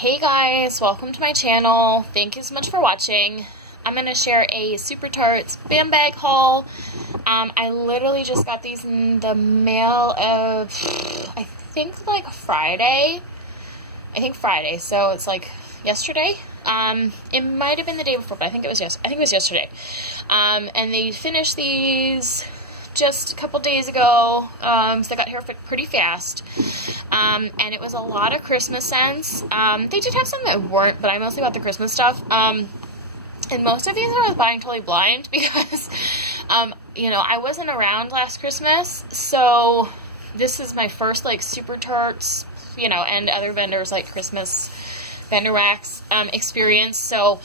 Hey guys, welcome to my channel. Thank you so much for watching. I'm going to share a Super Tarts Bam Bag haul. I literally just got these in the mail of, I think like Friday. So it's like yesterday. It might have been the day before, but I think it was yesterday. And they finished these just a couple days ago, so they got here pretty fast, and it was a lot of Christmas scents. They did have some that weren't, but I mostly bought the Christmas stuff, and most of these I was buying totally blind because, I wasn't around last Christmas, so this is my first, like, Super Tarts, and other vendors, like, Christmas vendor wax, experience, so,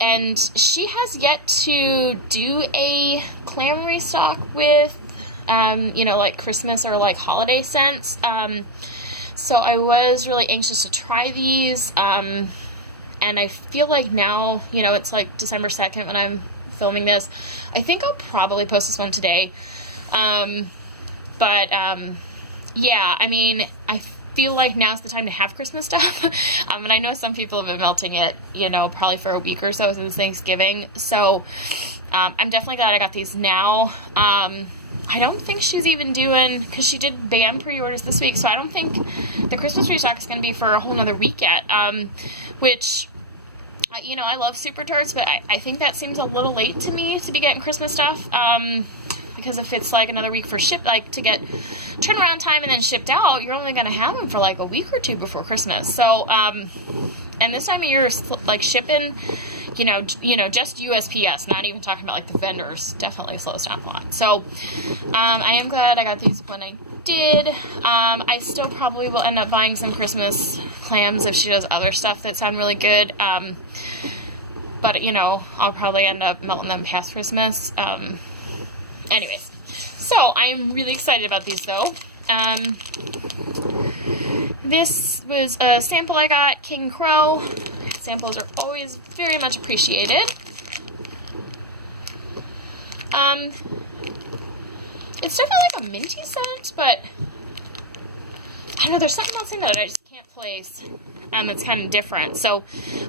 and she has yet to do a clam restock with, like Christmas or like holiday scents. So I was really anxious to try these. And I feel like now, it's like December 2nd when I'm filming this. I think I'll probably post this one today. Yeah, I mean, I feel like now's the time to have Christmas stuff. And I know some people have been melting it, probably for a week or so since Thanksgiving. So, I'm definitely glad I got these now. I don't think she's even doing, because she did BAM pre-orders this week, so I don't think the Christmas restock is going to be for a whole nother week yet, which, I love Super Tarts, but I think that seems a little late to me to be getting Christmas stuff, because if it's like another week for to get turnaround time and then shipped out, you're only going to have them for like a week or two before Christmas. So, and this time of year, like shipping, just USPS, not even talking about like the vendors, definitely slows down a lot. So, I am glad I got these when I did. I still probably will end up buying some Christmas clams if she does other stuff that sound really good. But, I'll probably end up melting them past Christmas. Anyways, so I am really excited about these though. This was a sample I got, King Crow. Samples are always very much appreciated. It's definitely like a minty scent, but I don't know, there's something else in there that I just can't place. It's kind of different. So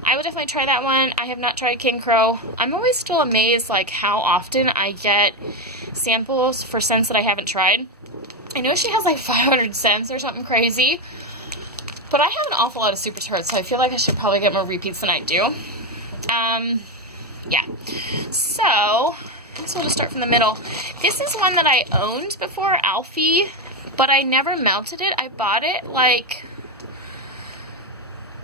I will definitely try that one. I have not tried King Crow. I'm always still amazed like how often I get samples for scents that I haven't tried. I know she has like 500 scents or something crazy, but I have an awful lot of Super Tarts, so I feel like I should probably get more repeats than I do. Yeah. So I guess we'll just start from the middle. This is one that I owned before, Alfie, but I never melted it. I bought it like,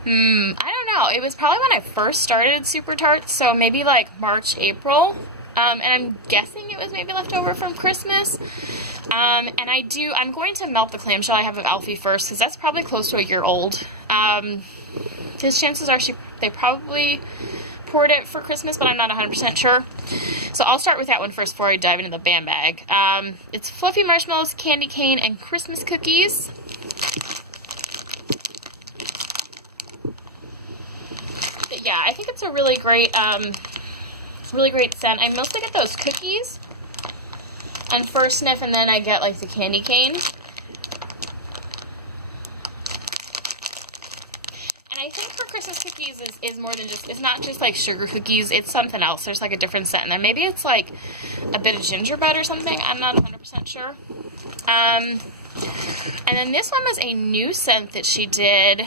I don't know. It was probably when I first started Super Tarts, so maybe like March, April. And I'm guessing it was maybe left over from Christmas. And I'm going to melt the clamshell I have of Alfie first, because that's probably close to a year old. Because chances are they probably poured it for Christmas, but I'm not 100% sure. So I'll start with that one first before I dive into the Bam Bag. It's Fluffy Marshmallows, Candy Cane, and Christmas Cookies. But yeah, I think it's a really great scent. I mostly get those cookies on first sniff, and then I get like the candy cane. And I think for Christmas cookies is more than just, it's not just like sugar cookies, it's something else. There's like a different scent in there. Maybe it's like a bit of gingerbread or something. I'm not 100% sure. And then this one was a new scent that she did,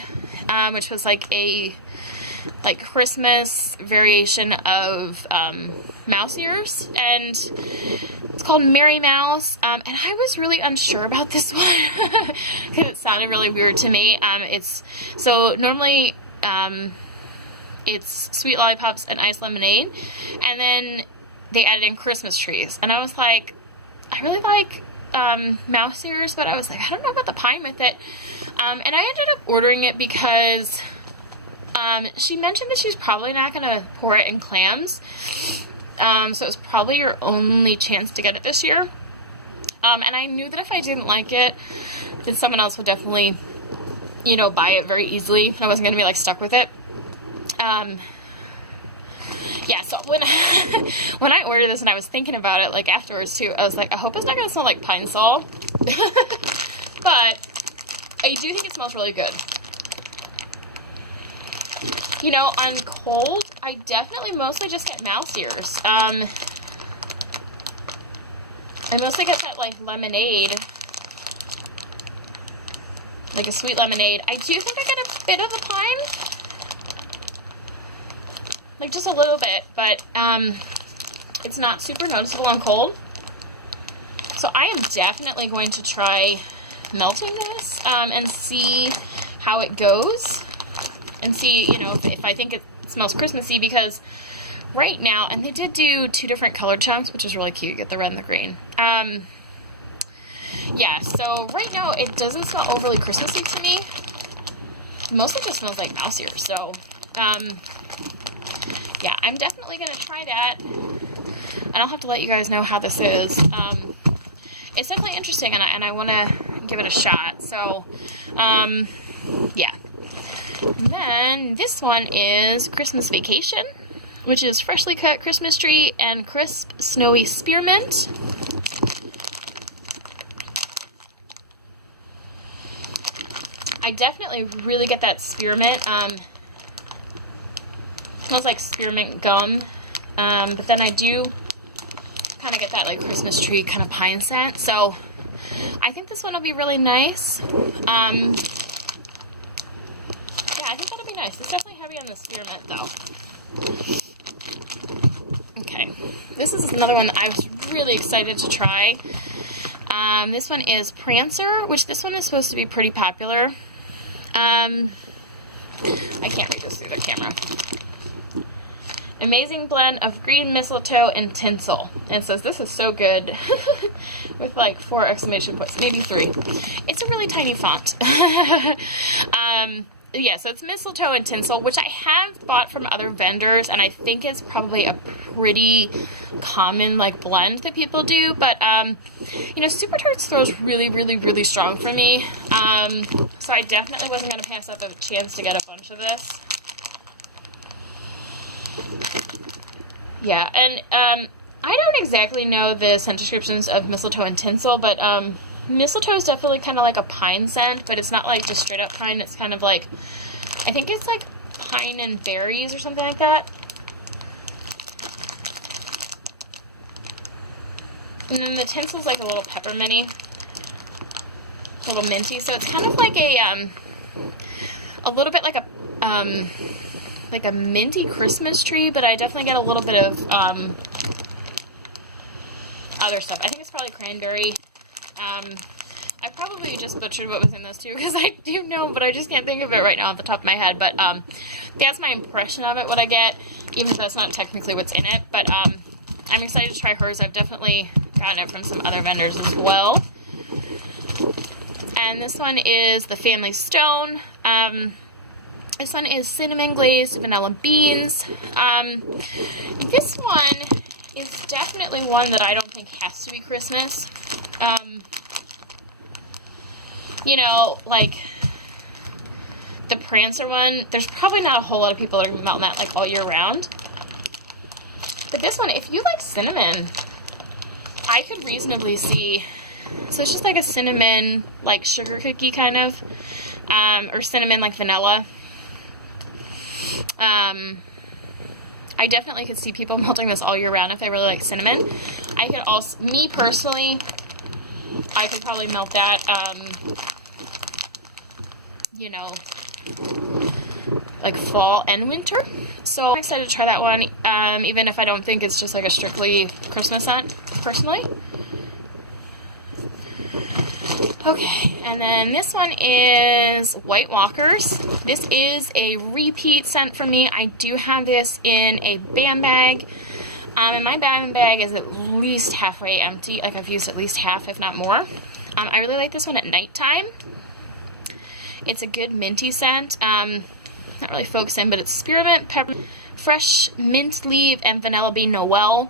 which was like a Christmas variation of mouse ears, and it's called Merry Mouse, and I was really unsure about this one because it sounded really weird to me. Normally it's sweet lollipops and iced lemonade, and then they added in Christmas trees, and I was like, I really like mouse ears, but I was like, I don't know about the pine with it, and I ended up ordering it because she mentioned that she's probably not going to pour it in clams, so it's probably your only chance to get it this year, and I knew that if I didn't like it, then someone else would definitely, buy it very easily. I wasn't going to be, like, stuck with it. Yeah, so when I ordered this and I was thinking about it, like, afterwards, too, I was like, I hope it's not going to smell like pine sol, but I do think it smells really good. You know, on cold, I definitely mostly just get mouse ears. I mostly get that, like, lemonade. Like a sweet lemonade. I do think I get a bit of the pine. Like, just a little bit, but, it's not super noticeable on cold. So I am definitely going to try melting this, and see how it goes. And see, you know, if I think it smells Christmassy, because right now, and they did do 2 different color chunks, which is really cute. You get the red and the green. Yeah, so right now it doesn't smell overly Christmassy to me. It mostly just smells like mouse ears. So, yeah, I'm definitely going to try that. And I'll have to let you guys know how this is. It's definitely interesting, and I want to give it a shot. So, yeah. Then this one is Christmas Vacation, which is freshly cut Christmas tree and crisp snowy spearmint. I definitely really get that spearmint. Smells like spearmint gum. But then I do kind of get that like Christmas tree kind of pine scent. So I think this one will be really nice. Yeah, I think that'll be nice. It's definitely heavy on the spearmint though. Okay, this is another one that I was really excited to try. This one is Prancer, which this one is supposed to be pretty popular. I can't read this through the camera. Amazing blend of green mistletoe and tinsel. And it says, this is so good. With like 4 exclamation points, maybe 3. It's a really tiny font. Yeah, so it's mistletoe and tinsel, which I have bought from other vendors, and I think it's probably a pretty common, like, blend that people do, but, you know, Super Tarts throws really, really, really strong for me, so I definitely wasn't going to pass up a chance to get a bunch of this. Yeah, and, I don't exactly know the scent descriptions of mistletoe and tinsel, but, mistletoe is definitely kind of like a pine scent, but it's not like just straight up pine. It's kind of like, I think it's like pine and berries or something like that. And then the tinsel's like a little pepperminty, a little minty. So it's kind of like a little bit like a minty Christmas tree, but I definitely get a little bit of other stuff. I think it's probably cranberry. I probably just butchered what was in this too, because I do know, but I just can't think of it right now off the top of my head, but, that's my impression of it, what I get, even if that's not technically what's in it, but, I'm excited to try hers. I've definitely gotten it from some other vendors as well. And this one is the Family Stone. This one is cinnamon glazed vanilla beans. This one is definitely one that I don't think has to be Christmas. You know, like, the Prancer one, there's probably not a whole lot of people that are melting that, like, all year round. But this one, if you like cinnamon, I could reasonably see, so it's just like a cinnamon, like, sugar cookie kind of, or cinnamon, like, vanilla. I definitely could see people melting this all year round if they really like cinnamon. I could also, me personally, I could probably melt that, you know, like fall and winter. So I'm excited to try that one, even if I don't think it's just like a strictly Christmas scent, personally. Okay, and then this one is White Walkers. This is a repeat scent for me. I do have this in a Bam bag. And my Bam bag is at least halfway empty. Like, I've used at least half, if not more. I really like this one at nighttime. It's a good minty scent. Not really focusing, but it's spearmint, peppermint, fresh mint leaf, and vanilla bean Noel,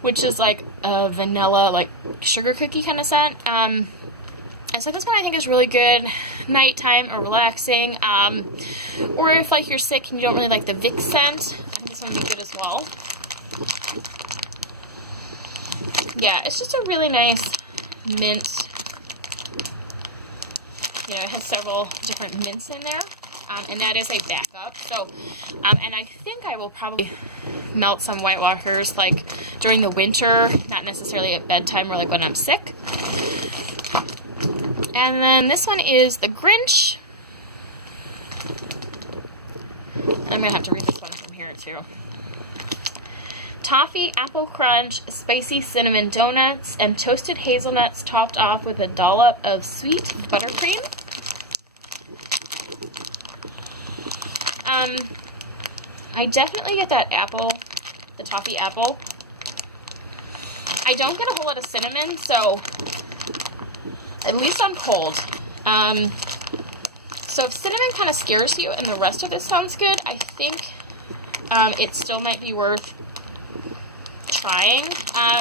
which is like a vanilla, like, sugar cookie kind of scent. And so this one I think is really good nighttime or relaxing. Or if, like, you're sick and you don't really like the Vicks scent, I think this one would be good as well. Yeah, it's just a really nice mint. You know, it has several different mints in there. and that is a backup. So, and I think I will probably melt some White Walkers like during the winter, not necessarily at bedtime or like when I'm sick. And then this one is the Grinch. I'm going to have to read this one from here too. Toffee, apple crunch, spicy cinnamon donuts, and toasted hazelnuts topped off with a dollop of sweet buttercream. I definitely get that apple, the toffee apple. I don't get a whole lot of cinnamon, so at least I'm cold. So if cinnamon kind of scares you and the rest of it sounds good, I think it still might be worth trying. I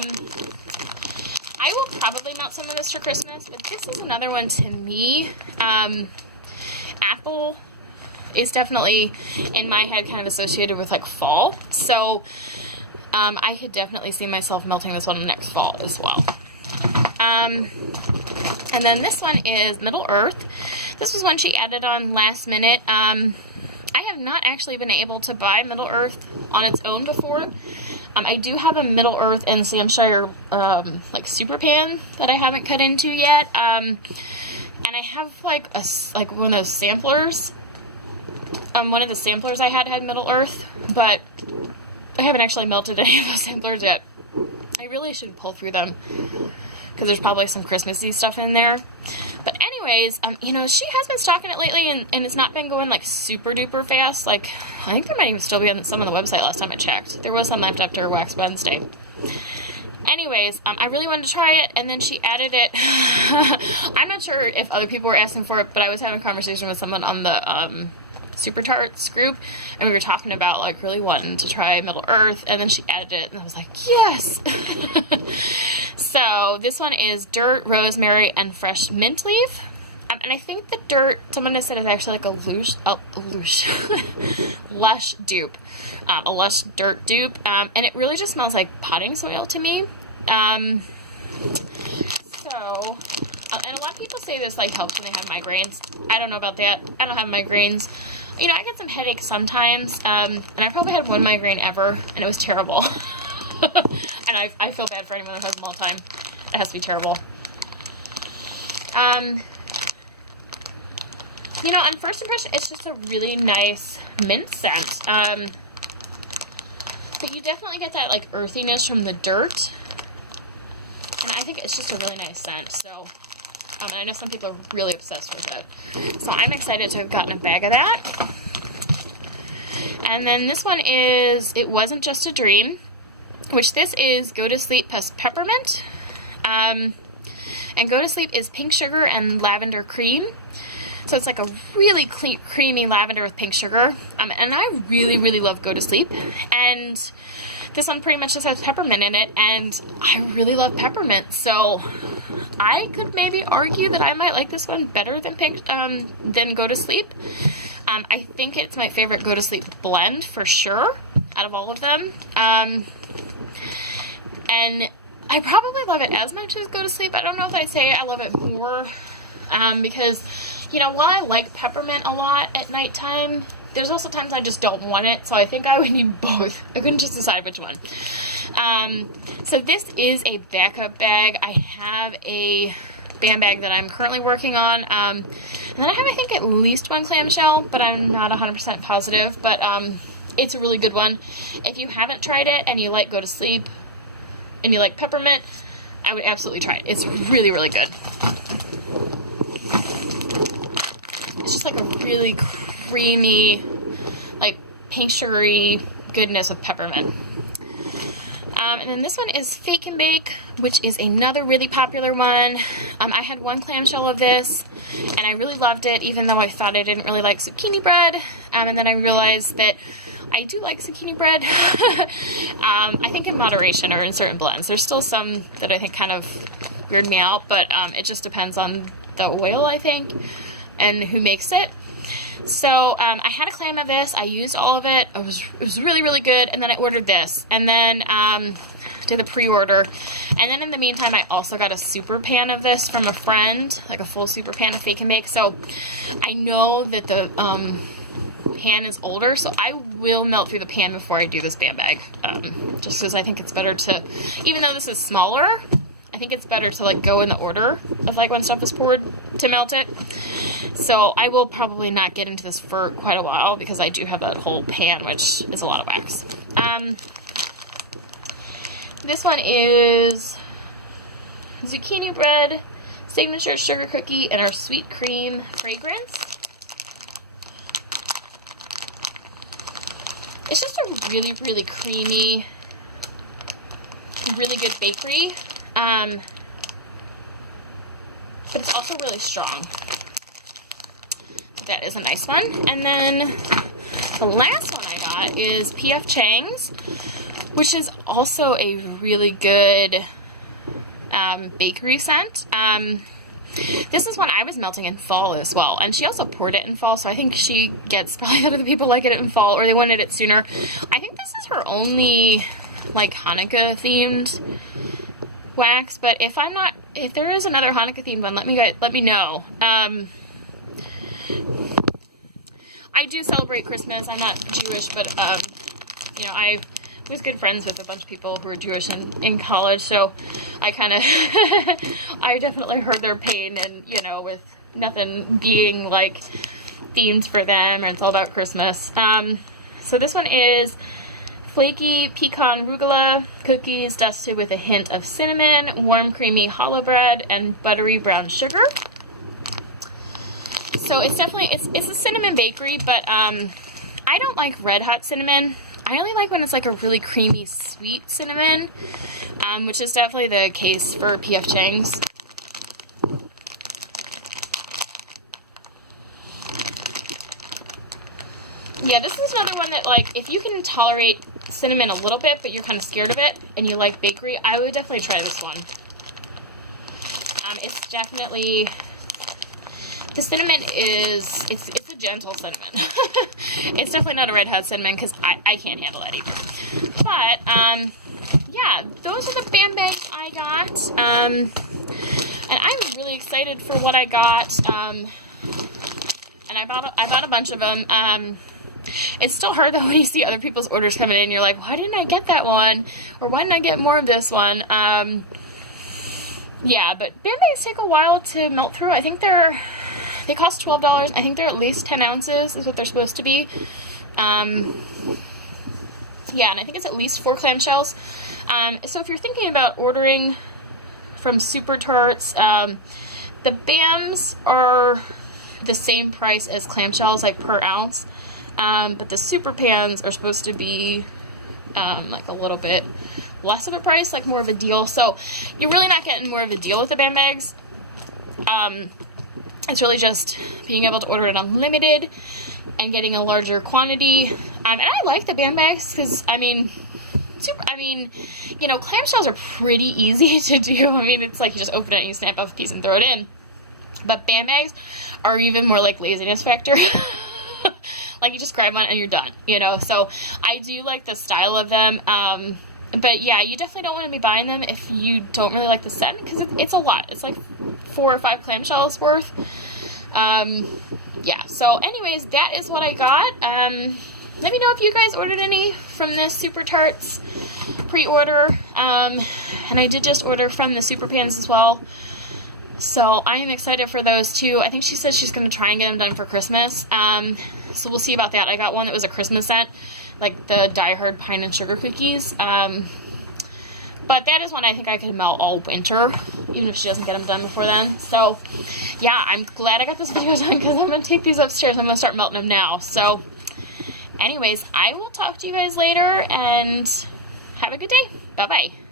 will probably melt some of this for Christmas, but this is another one to me. Apple is definitely, in my head, kind of associated with like fall. So I could definitely see myself melting this one next fall as well. And then this one is Middle Earth. This was one she added on last minute. I have not actually been able to buy Middle Earth on its own before. I do have a Middle Earth and Samshire like super pan that I haven't cut into yet. And I have like one of those samplers. One of the samplers I had Middle Earth, but I haven't actually melted any of those samplers yet. I really should pull through them because there's probably some Christmassy stuff in there. But anyways, you know, she has been stocking it lately, and it's not been going like super duper fast. Like, I think there might even still be on some on the website last time I checked. There was some left after Wax Wednesday. Anyways, I really wanted to try it, and then she added it. I'm not sure if other people were asking for it, but I was having a conversation with someone on the Super Tarts group, and we were talking about like really wanting to try Middle Earth, and then she added it, and I was like, yes! So this one is dirt, rosemary, and fresh mint leaf. And I think the dirt, someone has said, is actually like lush dupe. A lush dirt dupe. And it really just smells like potting soil to me. And a lot of people say this like helps when they have migraines. I don't know about that. I don't have migraines. You know, I get some headaches sometimes. And I probably had one migraine ever, and it was terrible. And I feel bad for anyone that has them all the time. It has to be terrible. You know, on first impression, it's just a really nice mint scent. But you definitely get that, like, earthiness from the dirt. And I think it's just a really nice scent. So, and I know some people are really obsessed with it. So I'm excited to have gotten a bag of that. And then this one is It Wasn't Just a Dream, which this is Go to Sleep plus Peppermint. And Go to Sleep is pink sugar and lavender cream. So it's like a really creamy lavender with pink sugar. And I really, really love Go to Sleep. And this one pretty much just has peppermint in it. And I really love peppermint. So I could maybe argue that I might like this one better than Go to Sleep. I think it's my favorite Go to Sleep blend for sure out of all of them. And I probably love it as much as Go to Sleep. I don't know if I'd say I love it more because, you know, while I like peppermint a lot at nighttime, there's also times I just don't want it, so I think I would need both. I couldn't just decide which one. So this is a backup bag. I have a band bag that I'm currently working on. And then I have, I think, at least one clamshell, but I'm not 100% positive. But it's a really good one. If you haven't tried it and you like Go to Sleep and you like peppermint, I would absolutely try it. It's really, really good. It's just like a really creamy, like pink sugary goodness of peppermint. And then this one is Fake and Bake, which is another really popular one. I had one clamshell of this, and I really loved it, even though I thought I didn't really like zucchini bread. And then I realized that I do like zucchini bread. I think in moderation or in certain blends. There's still some that I think kind of weird me out, but it just depends on the oil, I think, and who makes it. So I had a clam of this. I used all of it. It was really, really good. And then I ordered this. And then did the pre-order. And then in the meantime, I also got a super pan of this from a friend, like a full super pan of Fake and Bake. So I know that the pan is older, so I will melt through the pan before I do this band bag. Just because I think it's better to, even though this is smaller, I think it's better to like go in the order of like when stuff is poured to melt it. So I will probably not get into this for quite a while because I do have that whole pan, which is a lot of wax. This one is zucchini bread, signature sugar cookie, and our sweet cream fragrance. It's just a really, really creamy, really good bakery. But it's also really strong. That is a nice one. And then the last one I got is P.F. Chang's, which is also a really good bakery scent. This is one I was melting in fall as well, and she also poured it in fall, so I think she gets probably that other people like it in fall, or they wanted it sooner. I think this is her only like Hanukkah themed wax, but if there is another Hanukkah themed one, let me know. I do celebrate Christmas. I'm not Jewish, but you know, I was good friends with a bunch of people who were Jewish in college, so I kind of I definitely heard their pain, and you know, with nothing being like themed for them, and it's all about Christmas. So this one is flaky pecan rugula cookies dusted with a hint of cinnamon, warm creamy challah bread, and buttery brown sugar. So it's definitely, it's a cinnamon bakery, but I don't like red hot cinnamon. I only like when it's like a really creamy sweet cinnamon, which is definitely the case for P.F. Chang's. Yeah, this is another one that, like, if you can tolerate cinnamon a little bit, but you're kind of scared of it, and you like bakery, I would definitely try this one. It's definitely, the cinnamon is, it's a gentle cinnamon. It's definitely not a red hot cinnamon, because I can't handle that either. But, yeah, those are the band bags I got, and I'm really excited for what I got, and I bought a bunch of them. It's still hard, though, when you see other people's orders coming in, you're like, why didn't I get that one? Or why didn't I get more of this one? Yeah, but band bags take a while to melt through. I think they cost $12. I think they're at least 10 ounces is what they're supposed to be. Yeah, and I think it's at least 4 clamshells. So if you're thinking about ordering from Super Tarts, the BAMs are the same price as clamshells, like per ounce. But the super pans are supposed to be like a little bit less of a price, like more of a deal. So you're really not getting more of a deal with the band bags. It's really just being able to order it unlimited and getting a larger quantity. And I like the band bags because, I mean, you know, clamshells are pretty easy to do. I mean, it's like you just open it and you snap off a piece and throw it in. But band bags are even more like laziness factor. Like, you just grab one and you're done, you know? So I do like the style of them. But yeah, you definitely don't want to be buying them if you don't really like the scent, because it's a lot. It's like 4 or 5 clamshells worth. Yeah, so anyways, that is what I got. Let me know if you guys ordered any from this Super Tarts pre-order. And I did just order from the Super Pans as well. So I am excited for those too. I think she said she's going to try and get them done for Christmas. So we'll see about that. I got one that was a Christmas scent, like the Die Hard Pine and Sugar Cookies. But that is one I think I could melt all winter, even if she doesn't get them done before then. So, yeah, I'm glad I got this video done, because I'm going to take these upstairs. I'm going to start melting them now. So, anyways, I will talk to you guys later, and have a good day. Bye-bye.